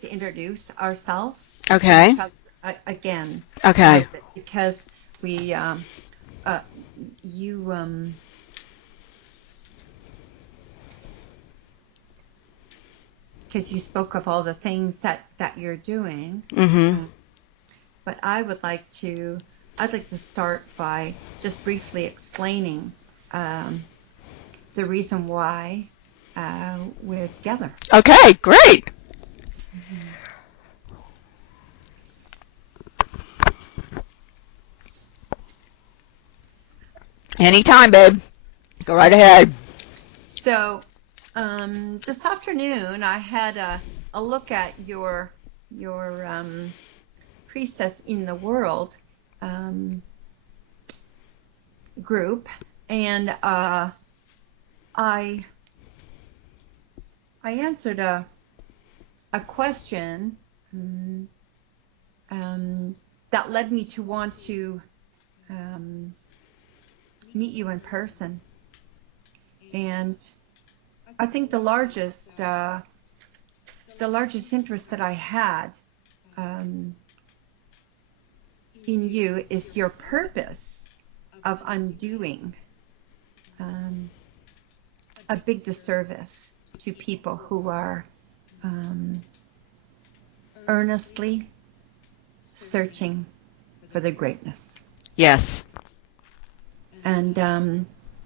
to introduce ourselves to Okay. each other again, Okay. because we, you, because you spoke of all the things that you're doing, Mm-hmm. uh, but I'd like to start by just briefly explaining um, the reason why we're together. Okay, great. Mhm. Anytime, babe. Go right Okay. ahead. So this afternoon I had a look at your Priestess in the World um, group, and I I answered a question um, um, that led me to want to um, meet you in person. And I think the largest interest that I had um, in you is your purpose of undoing um, a big disservice to people who are um, earnestly searching for their greatness. Yes. And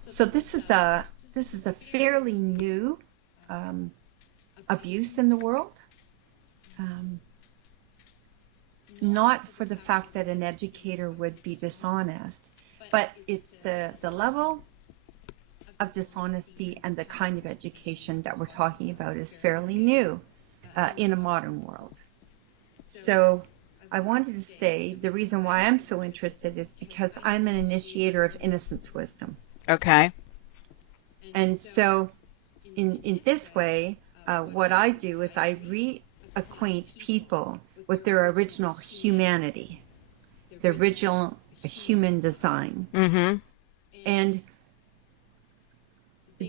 so this is a fairly new um, abuse in the world. Um, Not for the fact that an educator would be dishonest, but it's the level of dishonesty and the kind of education that we're talking about is fairly new in a modern world. So I wanted to say the reason why I'm so interested is because I'm an initiator of innocence wisdom. Okay. And so in this way, what I do is I reacquaint people with their original humanity, the original human design. Mm-hmm. And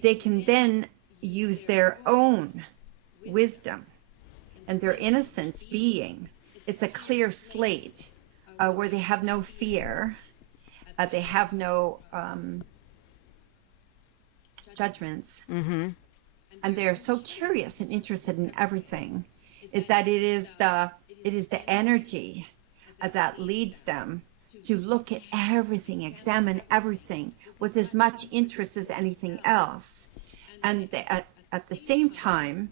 they can then use their own wisdom and their innocence being. It's a clear slate where they have no fear, they have no judgments, Mm-hmm. and they are so curious and interested in everything. Is that it is the energy that leads them to look at everything, examine everything with as much interest as anything else. And at the same time,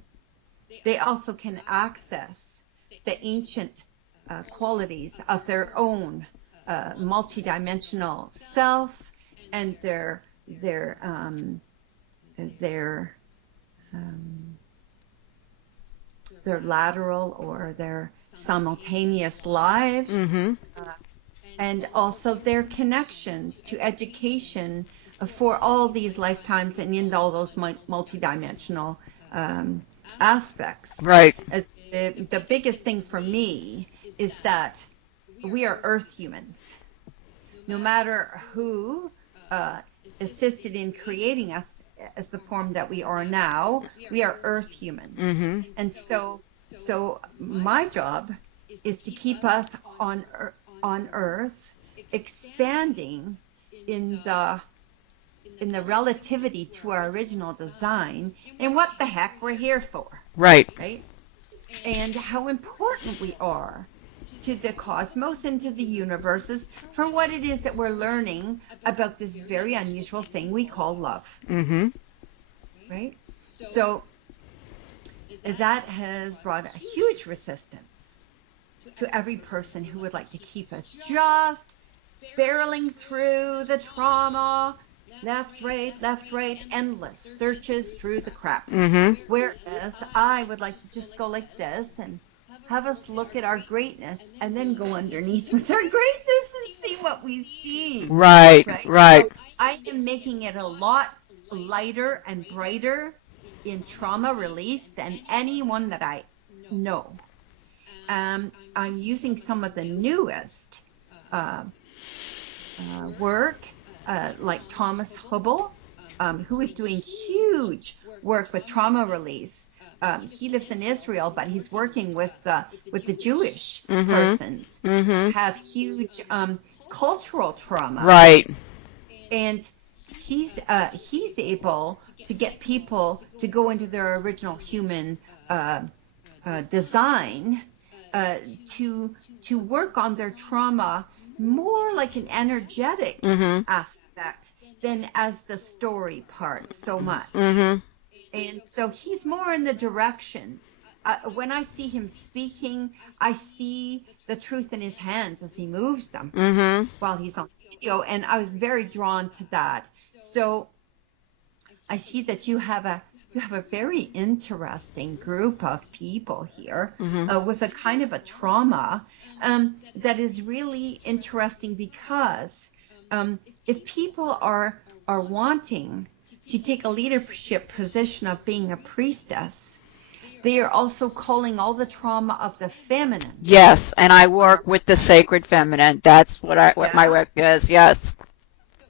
they also can access the ancient qualities of their own multidimensional self and their um, their lateral or their simultaneous lives, Mm-hmm. and also their connections to education for all these lifetimes and in all those multidimensional um, aspects. Right. The biggest thing for me is that we are earth humans. No matter who uh, assisted in creating us as the form that we are now, we are earth humans. Mm-hmm. And so my job is to keep us on earth expanding in the relativity to our original design and what the heck we're here for, Right. right? And how important we are to the cosmos and to the universes for what it is that we're learning about this very unusual thing we call love, Mm-hmm. right? So that has brought a huge resistance to every person who would like to keep us just barreling through the trauma, left, right, endless searches through the crap. Mm-hmm. Whereas I would like to just go like this and have us look at our greatness and then go underneath with our greatness and see what we see. Right. Right? Right. So I am making it a lot lighter and brighter in trauma release than anyone that I know. I'm using some of the newest uh, work, like Thomas Hubble, who is doing huge work with trauma release he lives in Israel, but he's working with the Jewish Mhm. persons Mhm. have huge cultural trauma, Right. and he's able to get people to go into their original human uh, design, uh, to work on their trauma more like an energetic Mhm. aspect than as the story part so much. Mhm. And so he's more in the direction. When I see him speaking, I see the truth in his hands as he moves them Mhm. while he's on video, and I was very drawn to that. So I see that you have a very interesting group of people here, Mhm. with a kind of a trauma, that is really interesting, because if people are wanting to take a leadership position of being a priestess, they are also calling all the trauma of the feminine. Yes, and I work Um, with the sacred feminine. That's what my yeah. work is. Yes.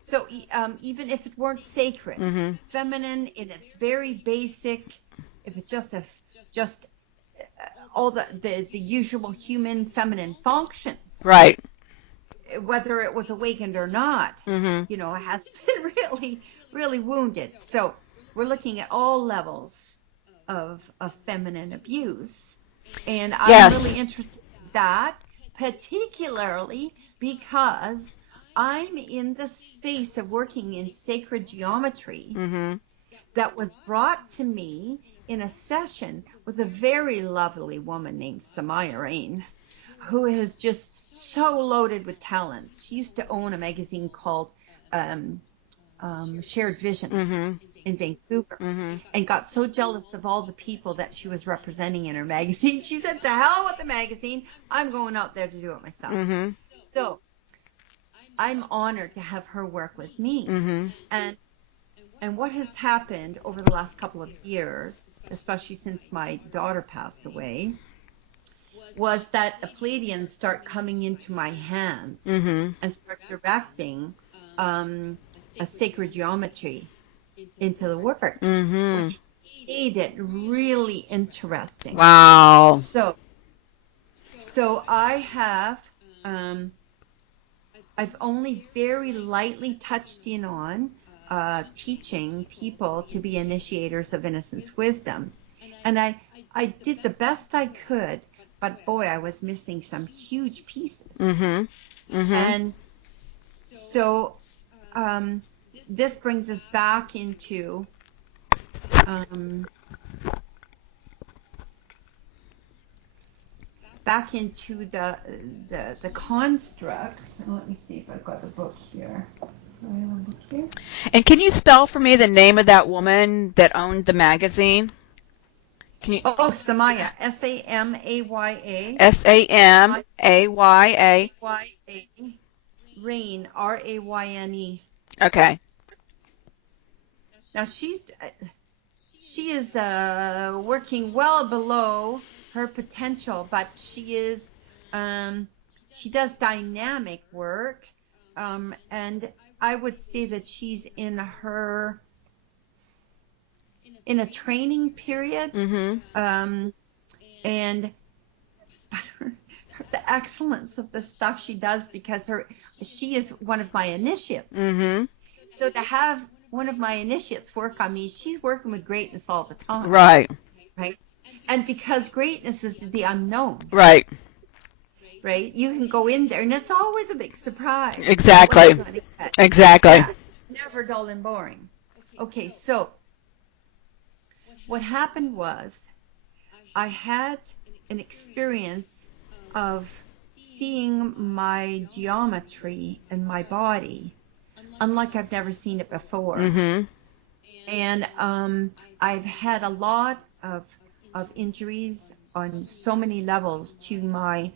So even if it weren't sacred, Mhm. feminine in its very basic, if it's just all the usual human feminine functions, Right. whether it was awakened or not, Mhm. has been really wounded. So we're looking at all levels of feminine abuse, and I'm really Yes. interested in that, particularly because I'm in the space of working in sacred geometry Mhm. that was brought to me in a session with a very lovely woman named Samaya Rain, who is just so loaded with talents. She used to own a magazine called um, Shared Vision Mhm. in Vancouver, Mhm. and got so jealous of all the people that she was representing in her magazine. She said, "To hell with the magazine. I'm going out there to do it myself." Mhm. So I'm honored to have her work with me. Mhm. And what has happened over the last couple of years, especially since my daughter passed away, was that the Pleiadians start coming into my hands Mhm. and start directing a sacred geometry into the work, Mhm. which made it really interesting. Wow. So, I have, um, I've only very lightly touched in on teaching people to be initiators of innocence wisdom, and I did the best I could, but boy, I was missing some huge pieces, Mhm. Mhm. and so um, this brings us um, back into the constructs. Let me see if I've got the book here. Do I have a book here? And can you spell for me the name of that woman that owned the magazine? Can you? Oh, Samaya, Samaya, Samaya. Samaya, Aya, Rain, Rayne. Okay. Now she is working well below her potential, but she does dynamic work, and I would say that she's in a training period, Mhm. um, and the excellence of the stuff she does, because she is one of my initiates. Mhm. So to have one of my initiates work on me, she's working with greatness all the time, Right. right? And because greatness is the unknown, Right. right? You can go in there and it's always a big surprise. What are you Exactly. going to get? Exactly. Yeah, never dull and boring. Okay, so what happened was I had an experience of seeing my geometry in my body unlike I've never seen it before. Mhm. And I've had a lot of injuries on so many levels to my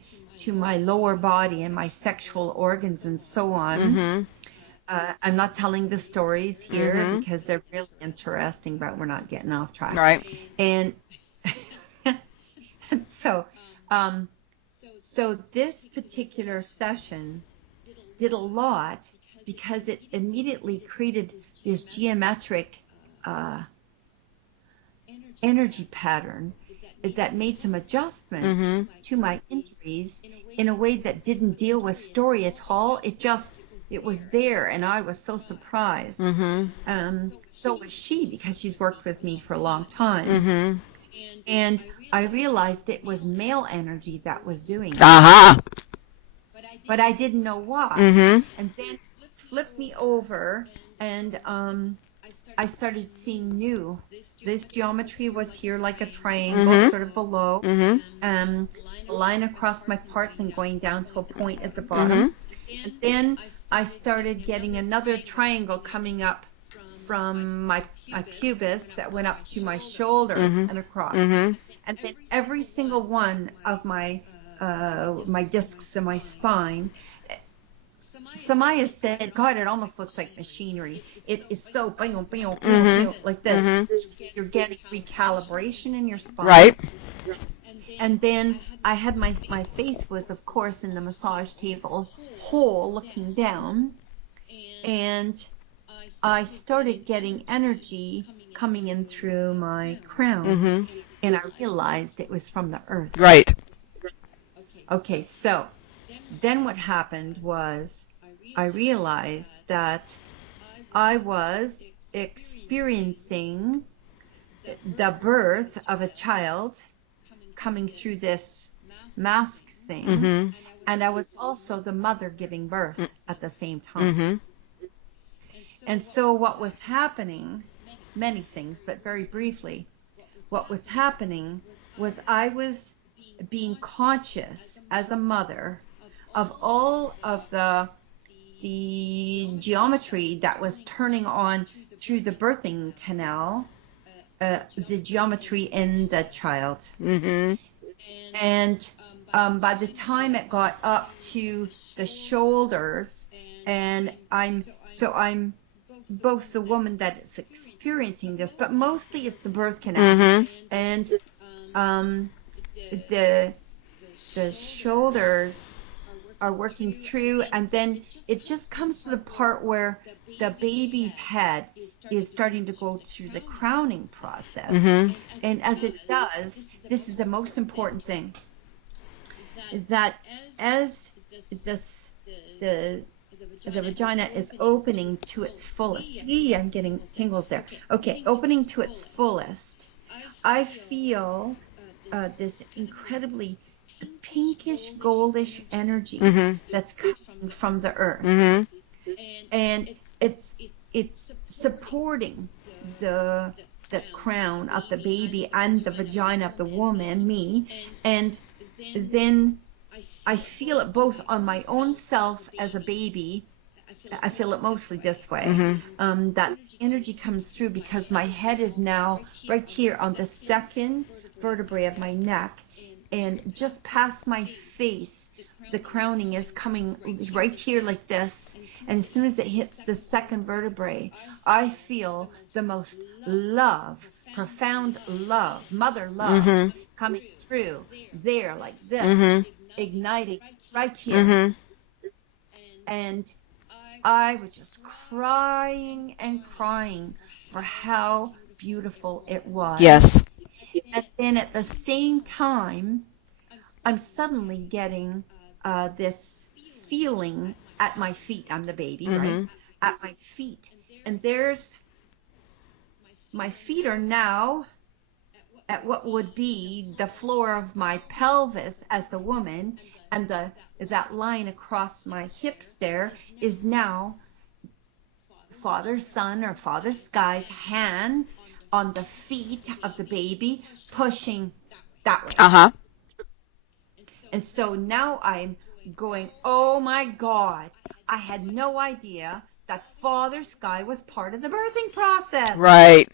lower body and my sexual organs and so on. Mhm. I'm not telling the stories here Mhm. because they're really interesting, but we're not getting off track. Right. And, and um, so this particular session did a lot because it immediately created this geometric uh, energy pattern that made some adjustments Mm-hmm. to my injuries in a way that didn't deal with story at all. It was there, and I was so surprised. Mm-hmm. So was she, because she's worked with me for a long time. Mm-hmm. And I realized it was male energy that was doing it, Uh-huh. but I didn't know why. Mm-hmm. And then flipped me over, and I started seeing new. This geometry was here like a triangle, Mm-hmm. sort of below, Mm-hmm. a line across my parts and going down to a point at the Mm-hmm. bottom. And then I started getting another triangle coming up from my pubis that went up to my shoulders Mm-hmm. and across. Mm-hmm. And then every single one of my discs in my spine, Samaya said, God, it almost looks like machinery. It is so Mm-hmm. like this. Mm-hmm. You're getting recalibration in your spine. Right. And then I had my face was, of course, in the massage table hole looking down. And I started getting energy coming in through my crown. Mm-hmm. And I realized it was from the earth. Right. Okay, so then what happened was I realized that I was experiencing the birth of a child coming through this mask thing, Mm-hmm. and I was also the mother giving birth at the same time. Mm-hmm. And so what was happening, many things, but very briefly, what was happening was I was being conscious as a mother of all of the geometry that was turning on through the birthing canal, the geometry in the child. Mm-hmm. And by the time it got up to the shoulders, and I'm both the woman that is experiencing this, but mostly it's the birth canal. Mm-hmm. And the shoulders are working through, and then it just comes to the part where the baby's head is starting to go through the crowning process. Mm-hmm. And as it does, this is the most important thing, is that as the vagina is opening to its fullest. I'm getting tingles there. Okay, opening to its fullest, I feel this incredibly pinkish, goldish energy that's coming from the earth. Mm-hmm. And it's supporting the crown of the baby and the vagina of the woman, me. And then I feel it both on my own self as a baby. I feel it mostly this way. Mm-hmm. That energy comes through because my head is now right here on the second vertebrae of my neck, and just past my face, the crowning is coming right here like this. And as soon as it hits the second vertebrae, I feel the most love, profound love, mother love coming through there like this, igniting right here. And I was just crying and crying for how beautiful it was. Yes. And then at the same time, I'm suddenly getting this feeling at my feet. I'm the baby, right? At my feet. And my feet are now at what would be the floor of my pelvis as the woman, and that line across my hips there is now Father Sun or Father Sky's hands on the feet of the baby, pushing that way. Uh-huh. And so now I'm going, oh my God, I had no idea that Father Sky was part of the birthing process. Right.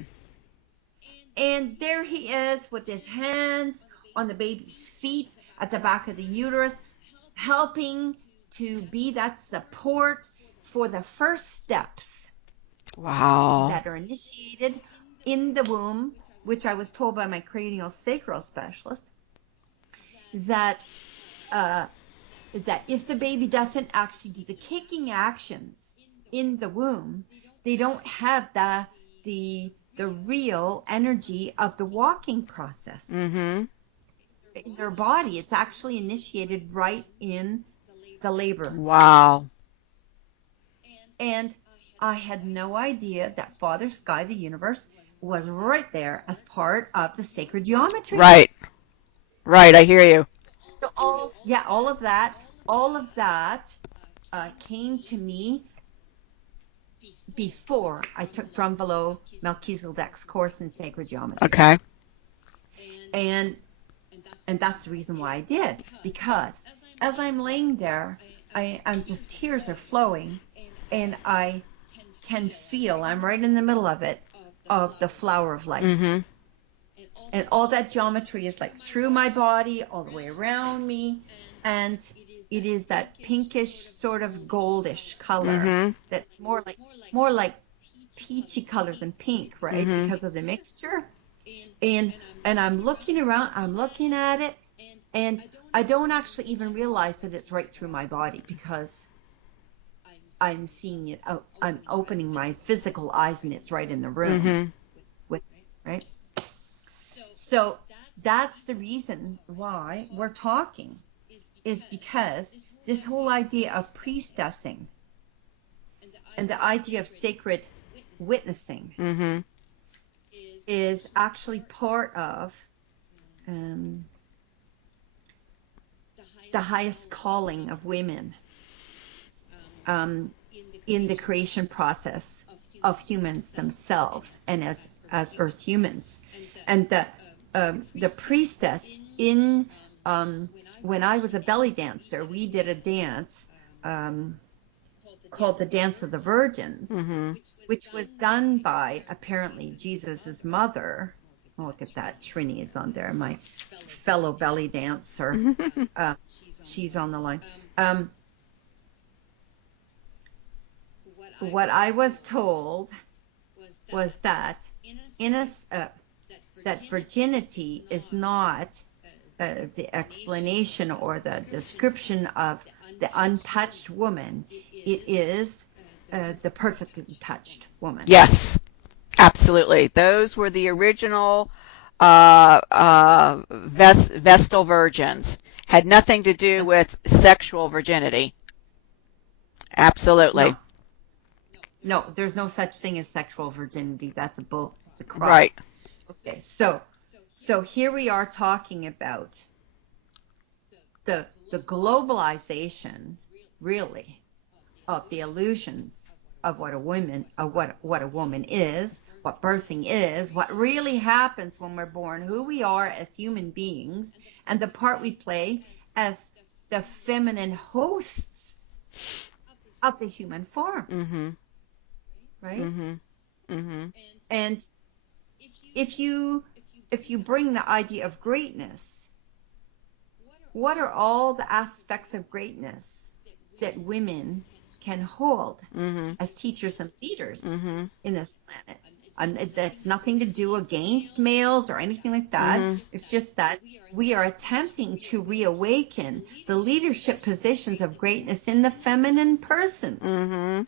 And there he is with his hands on the baby's feet at the back of the uterus, helping to be that support for the first steps. Wow. That are initiated in the womb, which I was told by my craniosacral specialist, that if the baby doesn't actually do the kicking actions in the womb, they don't have the the real energy of the walking process. Mm-hmm. In their body, it's actually initiated right in the labor. Wow. And I had no idea that Father Sky, the universe, was right there as part of the sacred geometry. Right. Right. I hear you. So all of that came to me before I took Drumbelow Melchizedek's course in sacred geometry. Okay. And that's the reason why I did, because as I'm laying there, I'm just, tears are flowing, and I can feel, I'm right in the middle of it, of the flower of life. Mm-hmm. And all that geometry is like through my body, all the way around me, and it is that pinkish sort of goldish color. Mm-hmm. That's more like peachy color than pink, right? Mm-hmm. Because of the mixture. And I'm looking around, I'm looking at it, and I don't actually even realize that it's right through my body, because I'm seeing it out. I'm opening my physical eyes, and it's right in the room. Mm-hmm. Right? So that's the reason why we're talking, is because this whole idea of priestessing and the idea of sacred witnessing Mm-hmm. is actually part of the highest calling of women in the creation process of humans themselves, and as earth humans. And the priestess in when I was a belly dancer, we did a dance called the Dance of the Virgins, Mm-hmm. which was done by apparently Jesus's mother. Oh, look at that, Trini is on there, my fellow belly dancer. She's on the line. What I was told was that that virginity is not the explanation or the description of the untouched woman. It is the perfectly touched woman. Yes, absolutely. Those were the original Vestal virgins. Had nothing to do with sexual virginity. Absolutely. No, there's no such thing as sexual virginity. That's a bull. It's a crock. Right. Okay, so here we are talking about the globalization, really, of the illusions of what a woman is, what birthing is, what really happens when we're born, who we are as human beings, and the part we play as the feminine hosts of the human form. Mm-hmm. Right? Mm-hmm. Mm-hmm. And if you bring the idea of greatness, what are all the aspects of greatness that women can hold as teachers and leaders in this planet? And that's nothing to do against males or anything like that. It's just that we are attempting to reawaken the leadership positions of greatness in the feminine persons.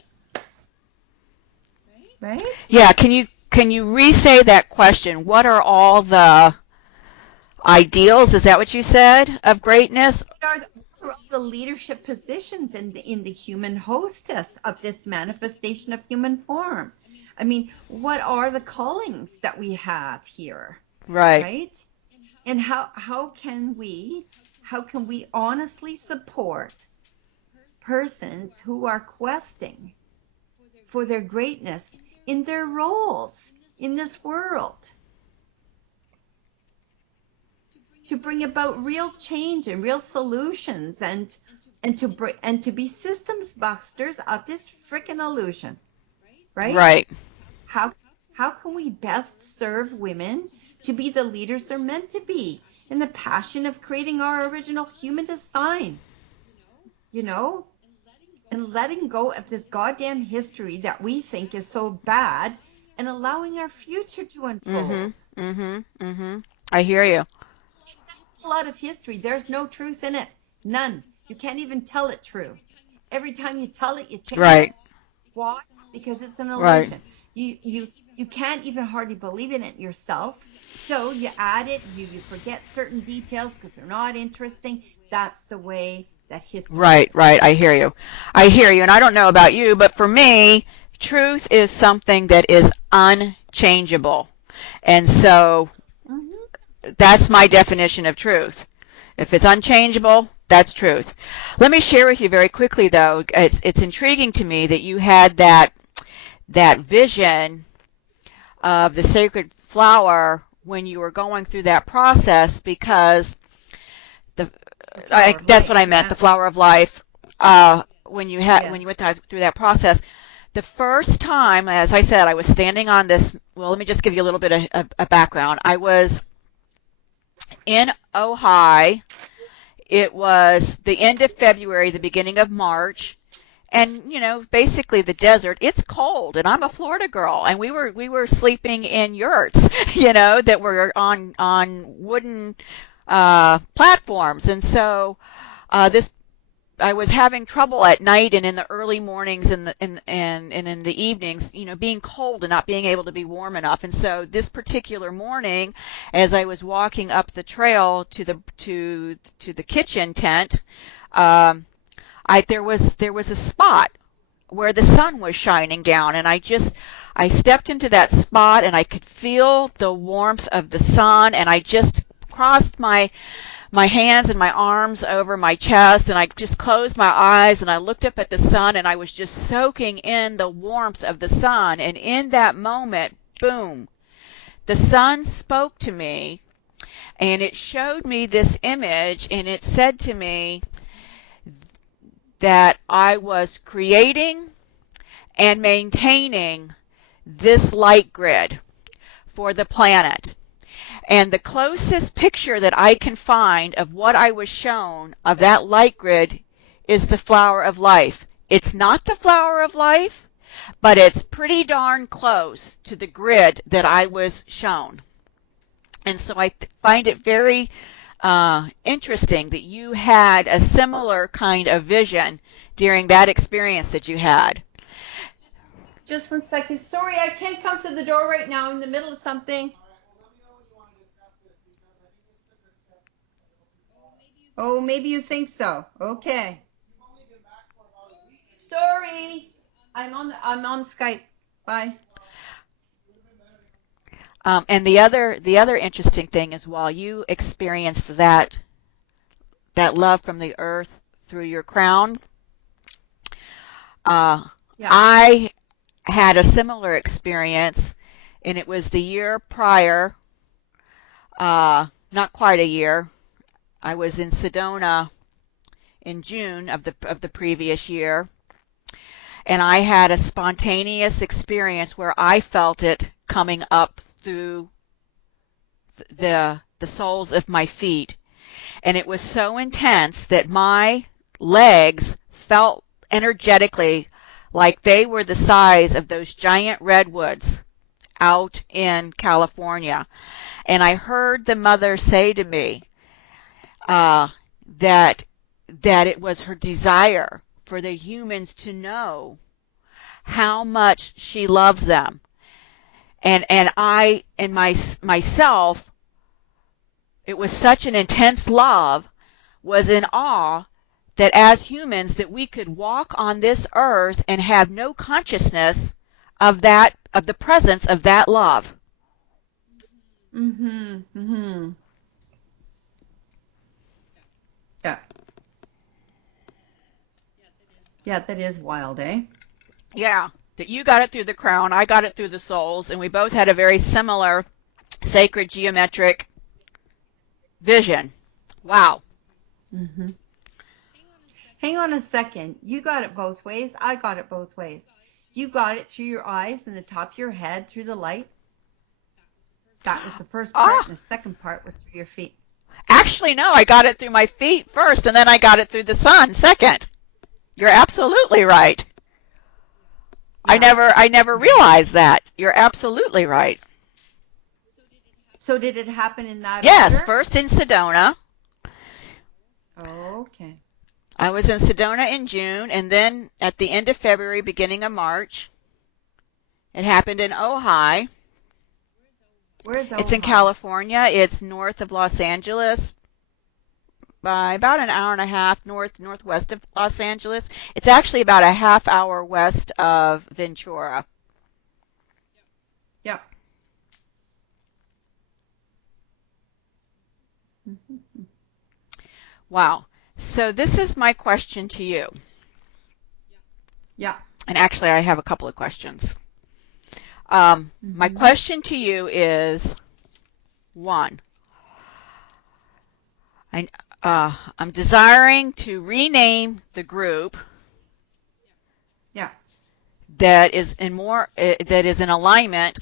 Right? Yeah, can you re-say that question? What are all the ideals, is that what you said, of greatness? What are the leadership positions in the human hostess of this manifestation of human form? I mean, what are the callings that we have here? Right? And how can we honestly support persons who are questing for their greatness in their roles in this world, to bring about real change and real solutions, and to be systems busters of this freaking illusion, right? How can we best serve women to be the leaders they're meant to be in the passion of creating our original human design, and letting go of this goddamn history that we think is so bad, and allowing our future to unfold. I hear you. That's a lot of history. There's no truth in it. None. You can't even tell it true. Every time you tell it, you change it. Why? Because it's an illusion. You You can't even hardly believe in it yourself. So you add it, you forget certain details because they're not interesting. That's the way that history Right, is. right. I hear you. I hear you. And I don't know about you, but for me, truth is something that is unchangeable. And so Hmm. that's my definition of truth. If it's unchangeable, that's truth. Let me share with you very quickly, though. It's intriguing to me that you had that vision of the sacred flower when you were going through that process, because the The flower of that's what life, I meant, the yes. flower of life. When you Yes. went through that process, the first time, as I said, I was standing on this. Well, let me just give you a little bit of a background. I was in Ojai. It was the end of February, the beginning of March, and basically the desert. It's cold, and I'm a Florida girl, and we were sleeping in yurts, that were on wooden platforms, and so this I was having trouble at night and in the early mornings and in the evenings, being cold and not being able to be warm enough. And so this particular morning, as I was walking up the trail to the kitchen tent, there was a spot where the sun was shining down, and I stepped into that spot, and I could feel the warmth of the sun, and I just crossed my hands and my arms over my chest, and I just closed my eyes, and I looked up at the sun, and I was just soaking in the warmth of the sun. And in that moment, boom, the sun spoke to me, and it showed me this image, and it said to me that I was creating and maintaining this light grid for the planet. And the closest picture that I can find of what I was shown of that light grid is the flower of life. It's not the flower of life, but it's pretty darn close to the grid that I was shown. And so I find it very interesting that you had a similar kind of vision during that experience that you had. Just 1 second. Sorry, I can't come to the door right now. I'm in the middle of something. Oh, maybe you think so. Okay. Sorry. I'm on Skype. Bye. And the other interesting thing is, while you experienced that love from the earth through your crown, Yeah. I had a similar experience, and it was the year prior, not quite a year. I was in Sedona in June of the previous year, and I had a spontaneous experience where I felt it coming up through the soles of my feet, and it was so intense that my legs felt energetically like they were the size of those giant redwoods out in California. And I heard the mother say to me that it was her desire for the humans to know how much she loves them. And I, in myself, it was such an intense love, was in awe that as humans that we could walk on this earth and have no consciousness of the presence of that love. Mm-hmm. Mm-hmm. Yeah. Yeah, that is wild, eh? Yeah, that you got it through the crown, I got it through the souls, and we both had a very similar sacred geometric vision. Wow. Mm-hmm. Hang on a second. You got it both ways. I got it both ways. You got it through your eyes and the top of your head through the light. That was the first part, Ah, and the second part was through your feet. actually, no, I got it through my feet first, and then I got it through the sun second. You're absolutely right. Yeah. I never Mm-hmm. realized that. You're absolutely right. So did it happen in that Yes, order? first in Sedona. Okay. I was in Sedona in June, and then at the end of February, beginning of March, It happened in Ojai. Where is It's in Ojai? California. It's north of Los Angeles, by about an hour and a half northwest of Los Angeles. It's actually about a half hour west of Ventura. Yeah. Mm-hmm. Wow. So this is my question to you. Yeah. And actually, I have a couple of questions. My Mm-hmm. question to you is, one, I'm desiring to rename the group Yeah. that is in alignment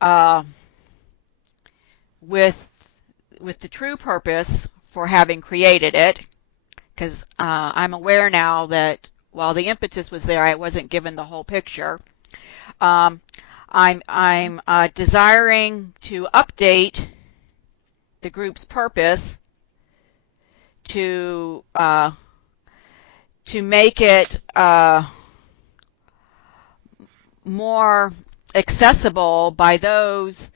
uh, with the true purpose for having created it, because I'm aware now that while the impetus was there, I wasn't given the whole picture. I'm desiring to update the group's purpose to make it more accessible by those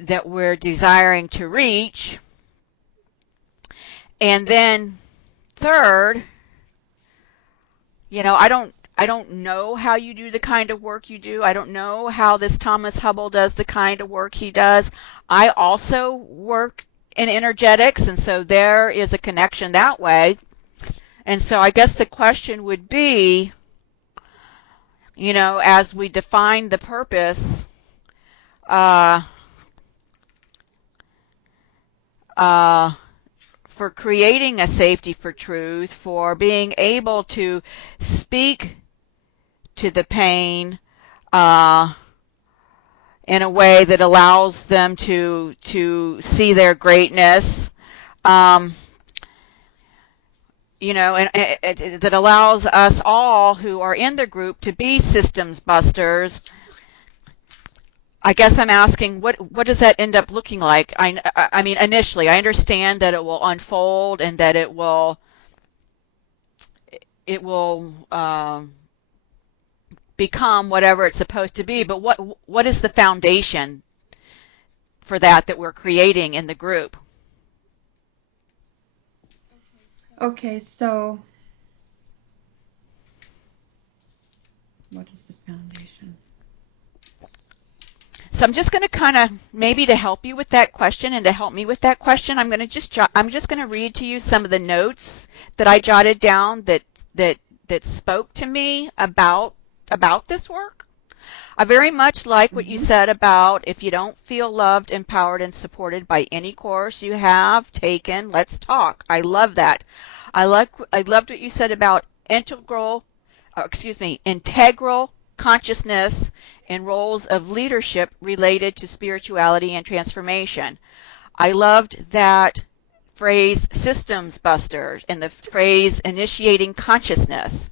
that we're desiring to reach. And then third, I don't know how you do the kind of work you do. I don't know how this Thomas Hubble does the kind of work he does. I also work in energetics, and so there is a connection that way. And so I guess the question would be, as we define the purpose, for creating a safety for truth, for being able to speak to the pain in a way that allows them to see their greatness, and that allows us all who are in the group to be systems busters. I guess I'm asking, what does that end up looking like? I mean, initially, I understand that it will unfold and that it will become whatever it's supposed to be. But what is the foundation for that we're creating in the group? Okay, so what is the foundation? So I'm just going to kind of, maybe to help you with that question and to help me with that question, I'm just going to read to you some of the notes that I jotted down that spoke to me about this work. I very much like what you said about if you don't feel loved, empowered, and supported by any course you have taken, let's talk. I love that. I loved what you said about integral consciousness and roles of leadership related to spirituality and transformation. I loved that phrase systems buster and the phrase initiating consciousness.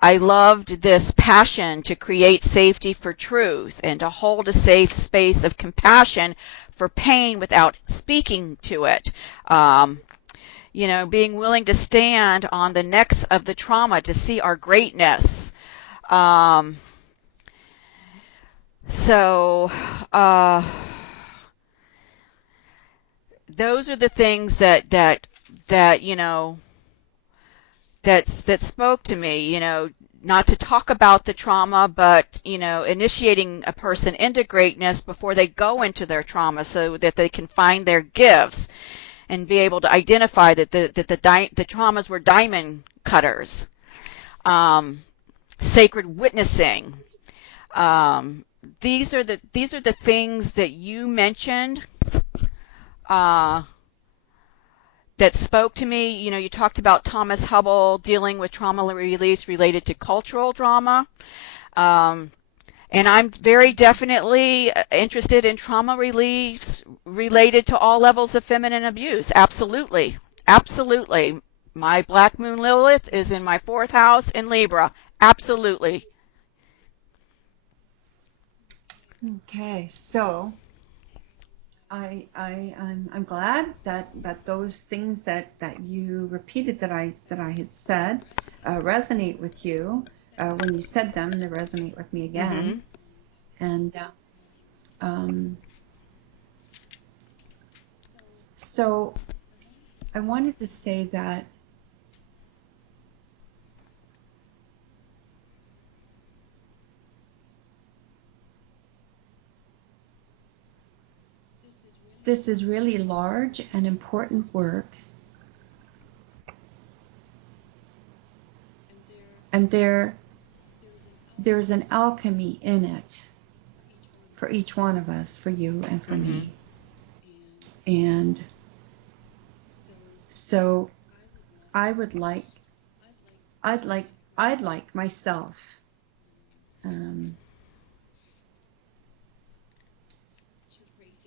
I loved this passion to create safety for truth and to hold a safe space of compassion for pain without speaking to it. Being willing to stand on the necks of the trauma to see our greatness. So those are the things that spoke to me, not to talk about the trauma, but, initiating a person into greatness before they go into their trauma so that they can find their gifts and be able to identify that the traumas were diamond cutters. Sacred witnessing. These are the things that you mentioned that spoke to me. You talked about Thomas Hubble dealing with trauma release related to cultural trauma. And I'm very definitely interested in trauma release related to all levels of feminine abuse. Absolutely. Absolutely. My Black Moon Lilith is in my 4th house in Libra. Absolutely. Okay, so I'm glad that those things that you repeated that I had said resonate with you. When you said them, they resonate with me again. And so I wanted to say that this is really large and important work, and there's an alchemy in it for each one of us, for you and for me. And so I'd like myself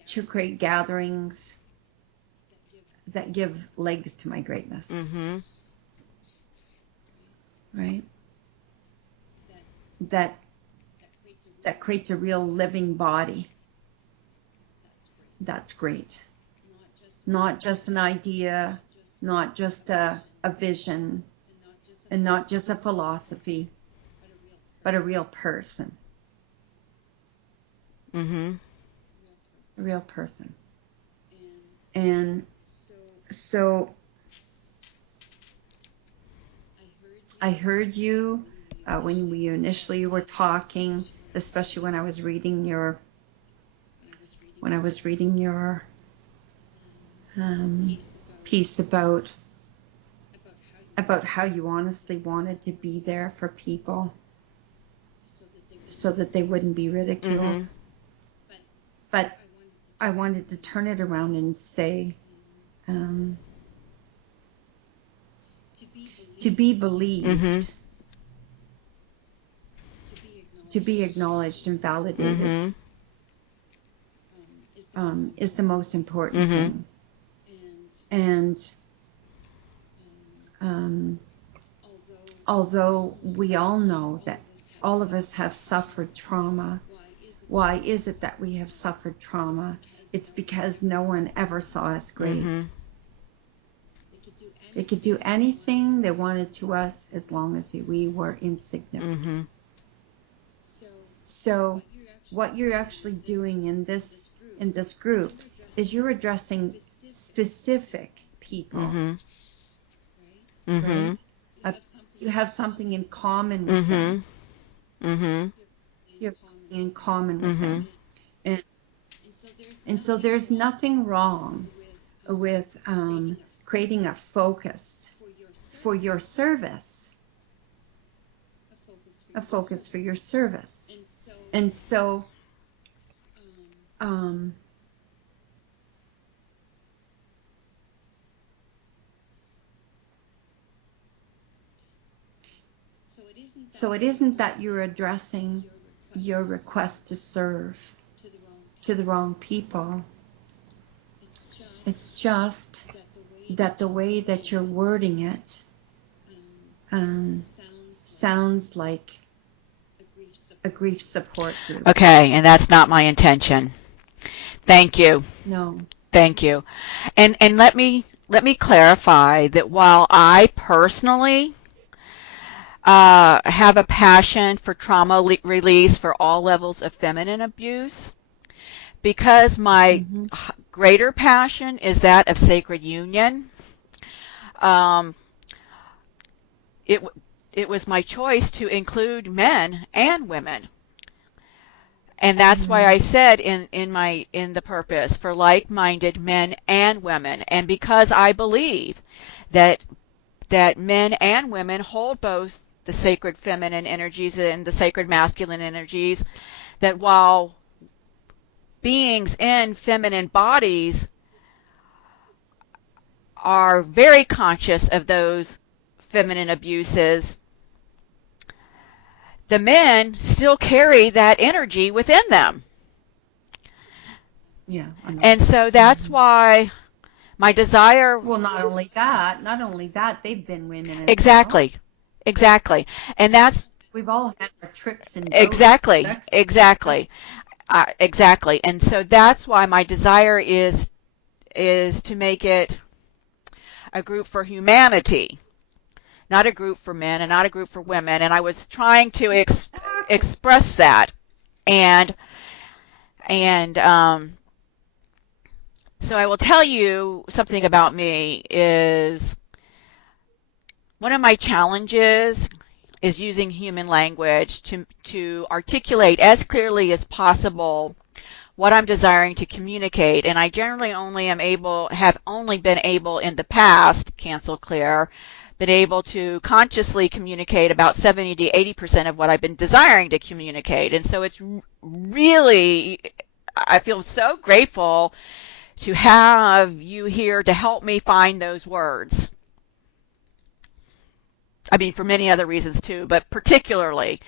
to create gatherings that give legs to my greatness. Right? That creates a real living body. That's great. Not just an idea, not just a vision, and not just a philosophy, but a real person. A real person. And so I heard you when we initially were talking, especially when I was reading your piece about how you honestly wanted to be there for people so that they wouldn't be ridiculed. But I wanted to turn it around and say, to be believed, to be acknowledged and validated is the most important thing. And although we all know that all of us have suffered trauma, why is it that we have suffered trauma? It's because no one ever saw us great. They could do anything they wanted to us as long as we were insignificant. So what you're actually doing in this group is you're addressing specific people, right? You have something in common with them. You have something in common with them. And so there's nothing wrong with creating a focus for your service, a focus for your service. And so so it isn't that you're addressing your request to serve to the wrong people. It's just that the way that you're wording it sounds like a grief support group. Okay, and that's not my intention. Thank you. No. Thank you. And let me clarify that while I personally have a passion for trauma release for all levels of feminine abuse, because my greater passion is that of sacred union, it was my choice to include men and women. And that's why I said in the purpose for like-minded men and women. And because I believe that men and women hold both the sacred feminine energies and the sacred masculine energies, that while beings in feminine bodies are very conscious of those feminine abuses, the men still carry that energy within them. Yeah. And so that's why my desire... Well, not only that, they've been women as Exactly. well. Exactly. And that's... We've all had our trips and Exactly. Exactly. And so that's why my desire is to make it a group for humanity, not a group for men and not a group for women. And I was trying to express that. And and so I will tell you something about me is one of my challenges is using human language to articulate as clearly as possible what I'm desiring to communicate. And I generally have only been able in the past, cancel clear, been able to consciously communicate about 70 to 80% of what I've been desiring to communicate. And so it's really, I feel so grateful to have you here to help me find those words. I mean, for many other reasons too, but particularly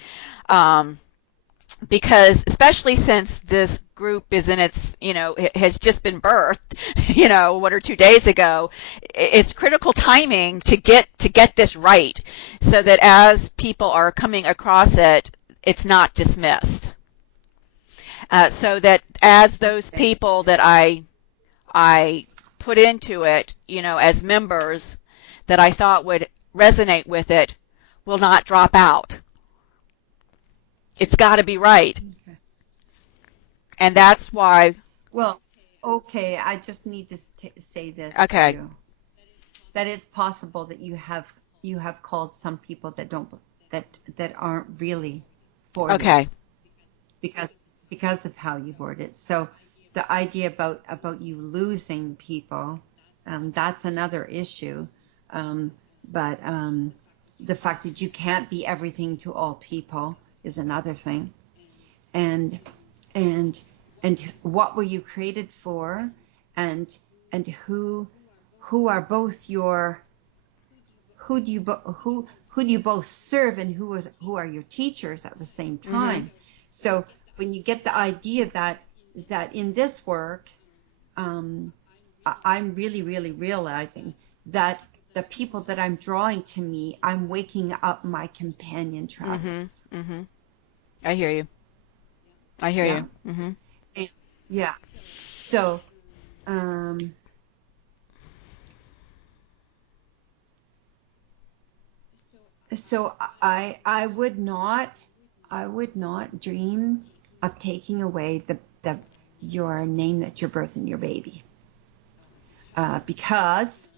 because especially since this group is in its, it has just been birthed, 1 or 2 days ago, it's critical timing to get this right so that as people are coming across it, it's not dismissed. So that as those people that I put into it, as members that I thought would resonate with it will not drop out. It's got to be right. Okay. And that's why. Well, okay, I just need to say this Okay. to you. That it's possible that you have called some people that aren't really for Okay. you because of how you word it. So the idea about you losing people, that's another issue. But the fact that you can't be everything to all people is another thing. And what were you created for, and who are both your, who do you both serve, and who are your teachers at the same time. Mm-hmm. So when you get the idea that in this work, I'm really realizing that the people that I'm drawing to me, I'm waking up my companion travelers. Mm-hmm. Mm-hmm. I hear you. I hear you. Mm-hmm. And, yeah. So, so I would not dream of taking away your name that you're birthing your baby, because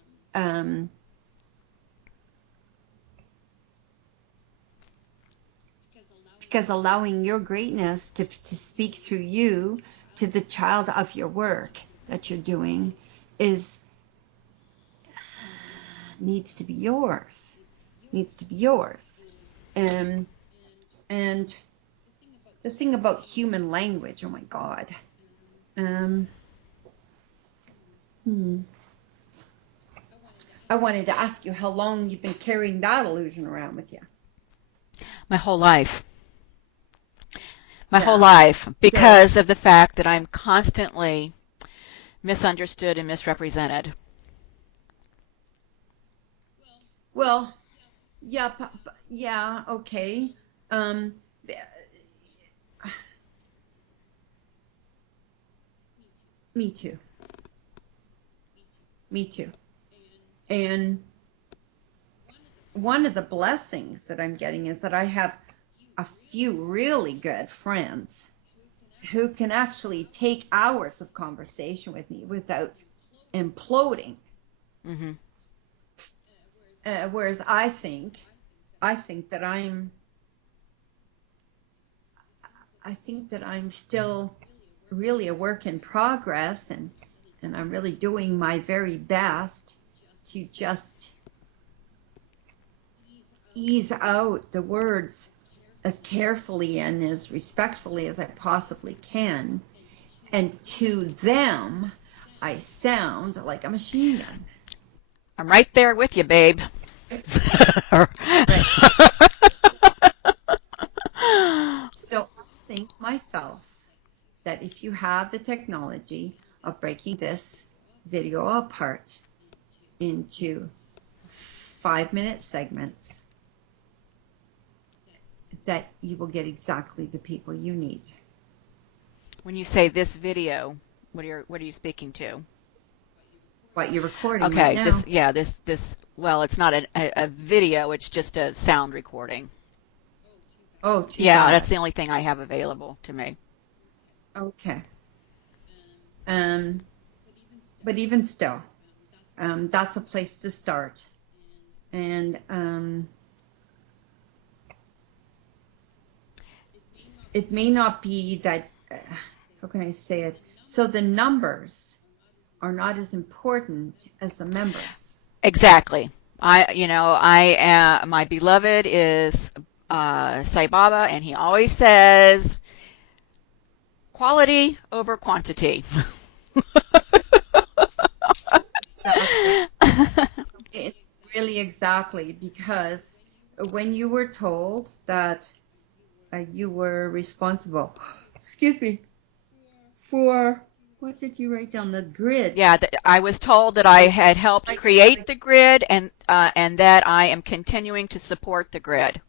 allowing your greatness to speak through you to the child of your work that you're doing needs to be yours. And the thing about human language, oh my God. I wanted to ask you how long you've been carrying that illusion around with you. My whole life. Whole life, because of the fact that I'm constantly misunderstood and misrepresented. Well, yeah, okay. Me too. And one of the blessings that I'm getting is that I have a few really good friends who can actually take hours of conversation with me without imploding. Mm-hmm. Whereas I think that I'm still really a work in progress, and I'm really doing my very best to just ease out the words as carefully and as respectfully as I possibly can. And to them, I sound like a machine gun. I'm right there with you, babe. Right. So I think myself that if you have the technology of breaking this video apart into 5-minute segments, that you will get exactly the people you need. When you say this video, what are you speaking to? What you're recording right Okay, now. well, it's not a video, it's just a sound recording. Oh, too Yeah, that's bad. the only thing I have available to me. Okay. Um, but even still, that's a place to start. And it may not be that, how can I say it? So the numbers are not as important as the members. Exactly. My beloved is Sai Baba, and he always says quality over quantity. Exactly. It's really exactly because when you were told that you were responsible, excuse me, for what did you write down? The grid. Yeah, I was told that I had helped create the grid, and that I am continuing to support the grid.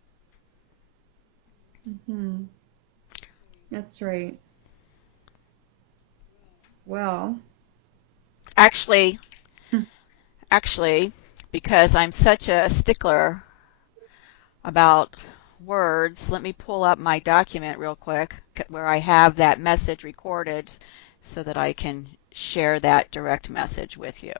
Mm-hmm. That's right. Well, Actually, actually, because I'm such a stickler about words, let me pull up my document real quick where I have that message recorded so that I can share that direct message with you.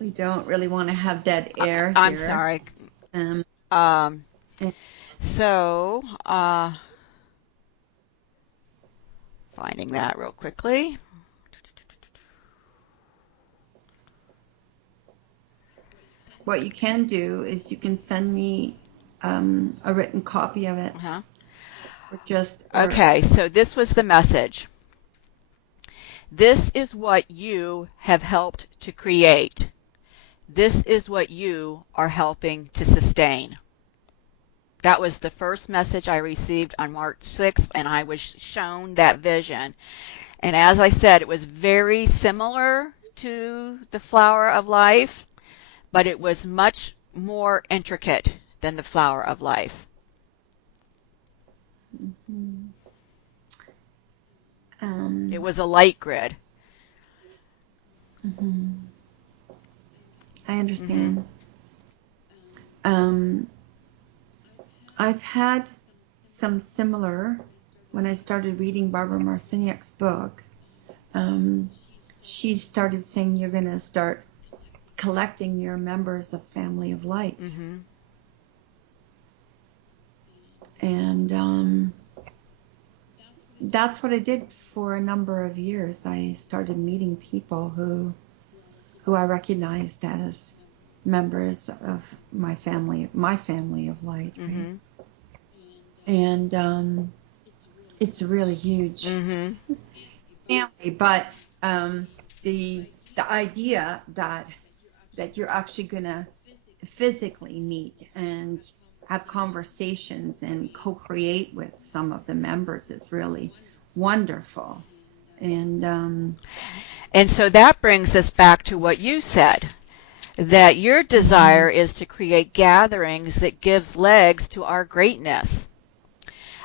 we don't really want to have dead air I'm here. sorry. Um, Um, eh, so, finding that real quickly. what you can do is you can send me a written copy of it, Uh-huh. or Okay, so this was the message. This is what you have helped to create. This is what you are helping to sustain. That was the first message I received on March 6th, and I was shown that vision. And as I said, it was very similar to the flower of life, but it was much more intricate than the flower of life. Mhm. It was a light grid. Mhm. I Mm-hmm. understand. Um, I've had some similar when I started reading Barbara Marciniak's book. Um, she started saying you're going to start collecting your members of Family of Light. Mm-hmm. And that's what I did for a number of years. I started meeting people who I recognized as members of my family of light, right? Mm-hmm. And it's a really huge Mm-hmm. family, but the idea that you're actually gonna physically meet and have conversations and co-create with some of the members is really wonderful. And And so that brings us back to what you said, that your desire mhm, is to create gatherings that gives legs to our greatness.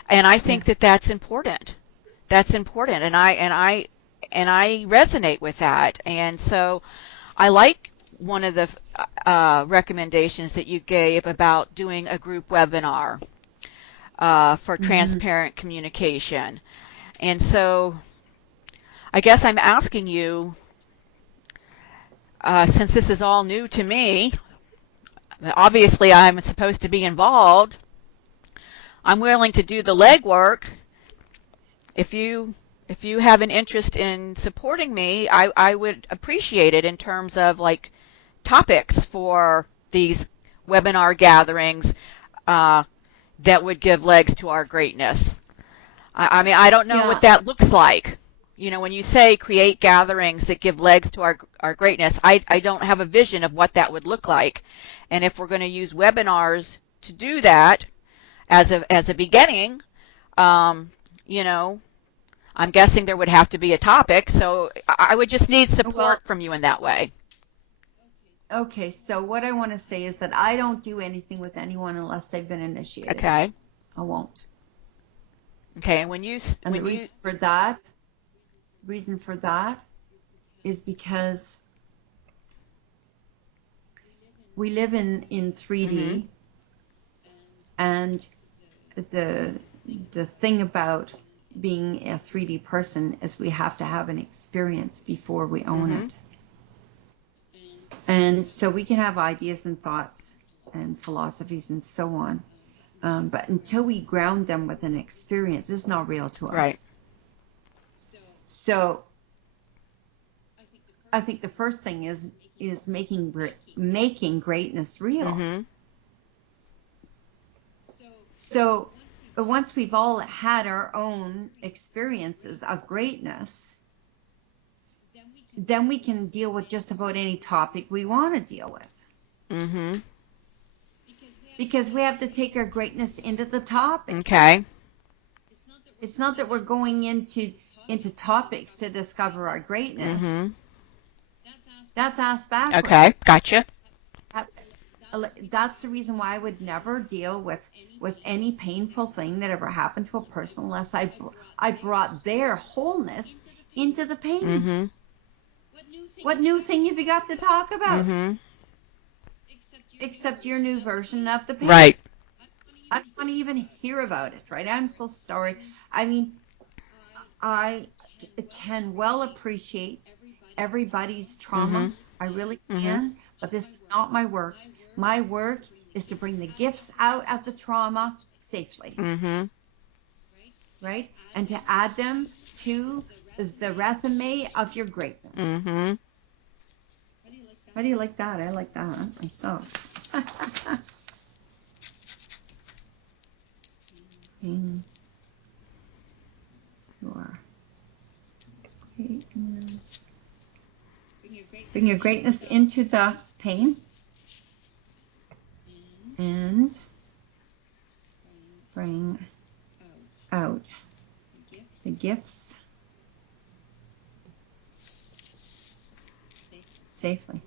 And I think yes. that that's important. That's important, and I resonate with that. And so I like one of the recommendations that you gave about doing a group webinar for Mhm. transparent communication. And so I guess I'm asking you, since this is all new to me, obviously I'm supposed to be involved. I'm willing to do the legwork. If you have an interest in supporting me, I would appreciate it in terms of like topics for these webinar gatherings that would give legs to our greatness? I mean, I don't know what that looks like. You know, when you say create gatherings that give legs to our greatness, I don't have a vision of what that would look like. And if we're going to use webinars to do that as a beginning, you know, I'm guessing there would have to be a topic. So I would just need support from you in that way. Okay, so what I want to say is that I don't do anything with anyone unless they've been initiated. Okay. I won't. Okay, and the reason for that is because we live in 3D, and the thing about being a 3D person is we have to have an experience before we own it. And so we can have ideas and thoughts and philosophies and so on, but until we ground them with an experience, it's not real to us. Right. So I think the first thing is making greatness real. So once we've all had our own experiences of greatness, then we can deal with just about any topic we want to deal with. Because we have to take our greatness into the topic. Okay. It's not that we're going into topics to discover our greatness. That's asked backwards. Okay, gotcha. That's the reason why I would never deal with any painful thing that ever happened to a person unless I brought their wholeness into the pain. What new thing have you got to talk about? Except your new version of the pain. Right. I don't want to even hear about it, right? I'm so sorry. I mean, I can well appreciate everybody's trauma. I really can. But this is not my work. My work is to bring the gifts out of the trauma safely. Right? And to add them to the resume of your greatness. How do you like that? I like that myself. Your greatness. Bring your greatness into the pain and bring out the gifts safely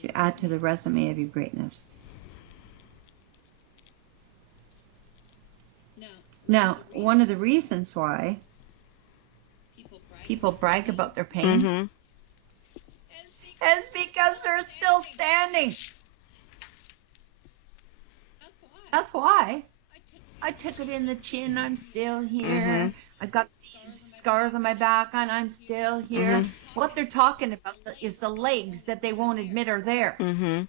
to add to the resume of your greatness. Now, one of the reasons why people brag about their pain is because they're still standing. That's why. I took it in the chin. I'm still here. I got these scars on my back and I'm still here. What they're talking about is the legs that they won't admit are there. They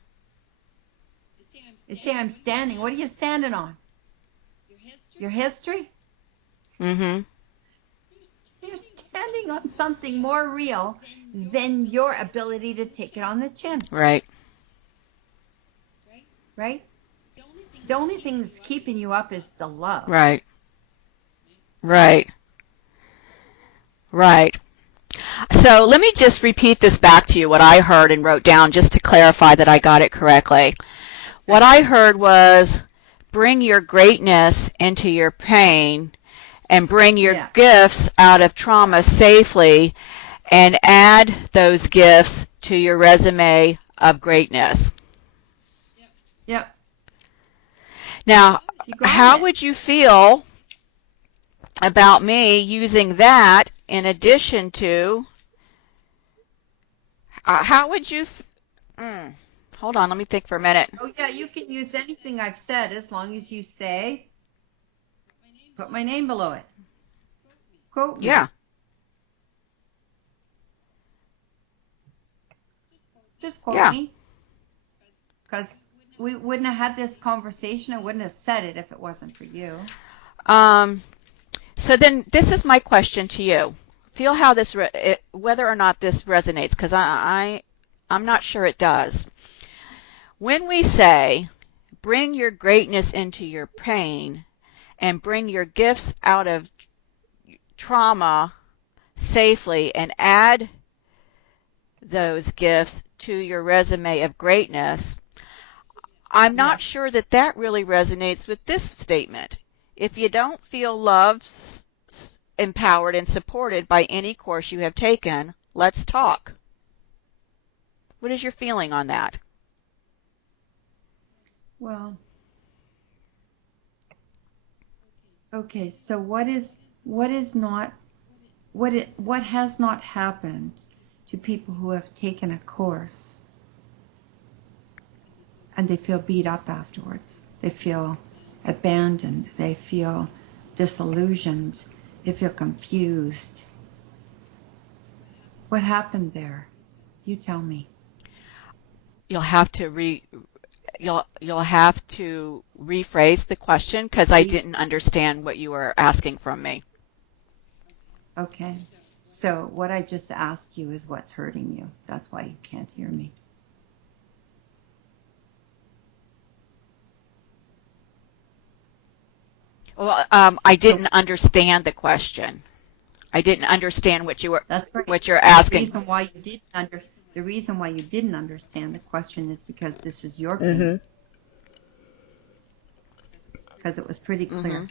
say I'm standing. What are you standing on? Your history? You're standing on something more real than your ability to take it on the chin. Right. Right? The only thing that's keeping you up is the love. Right. Right. Right. So let me just repeat this back to you, what I heard and wrote down, just to clarify that I got it correctly. What I heard was, bring your greatness into your pain and bring your gifts out of trauma safely and add those gifts to your resume of greatness. Yep. Now, how would you feel about me using that in addition to, how would you, hold on, let me think for a minute. Oh, yeah, you can use anything I've said as long as you say, put my name below it. Quote me. Yeah. Just quote me. Because we wouldn't have had this conversation. I wouldn't have said it if it wasn't for you. So then this is my question to you. feel how this, whether or not this resonates, because I'm not sure it does. When we say, bring your greatness into your pain and bring your gifts out of trauma safely and add those gifts to your resume of greatness, I'm not sure that that really resonates with this statement. If you don't feel loved, empowered, and supported by any course you have taken, let's talk. What is your feeling on that? Well, okay, so what has not happened to people who have taken a course and they feel beat up afterwards? They feel abandoned, they feel disillusioned, they feel confused. What happened there? You tell me. You'll have to you'll have to rephrase the question, because I didn't understand what you were asking from me. Okay. So what I just asked you is what's hurting you. That's why you can't hear me. Well, I didn't understand the question. I didn't understand what you were That's right. what you're asking. The reason why you didn't understand the question is because this is your pain. Because it was pretty clear.